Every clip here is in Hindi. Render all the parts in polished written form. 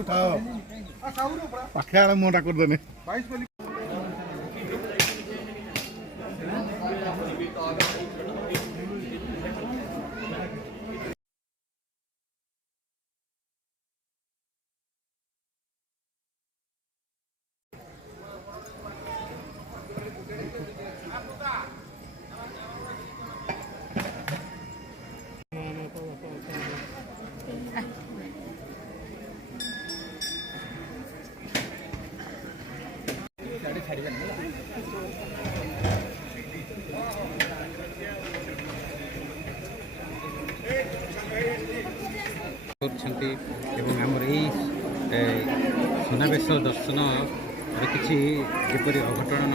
उठाओ पाखे आड़े मुँहटा कर देने आमर यही सुनावेश दर्शन किसी जपरी अघटन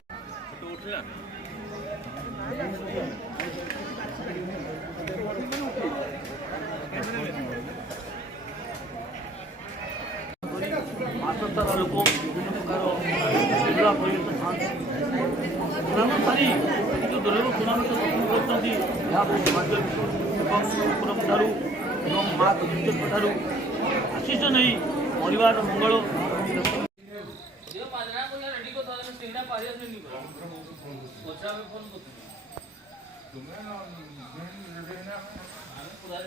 लोक विभिन्न प्रकार जिला परिवर्तन सारी जो दलर टूर्णामेंट गठन कर माँ ठार आशीष नहीं परिवार मंगल पूरा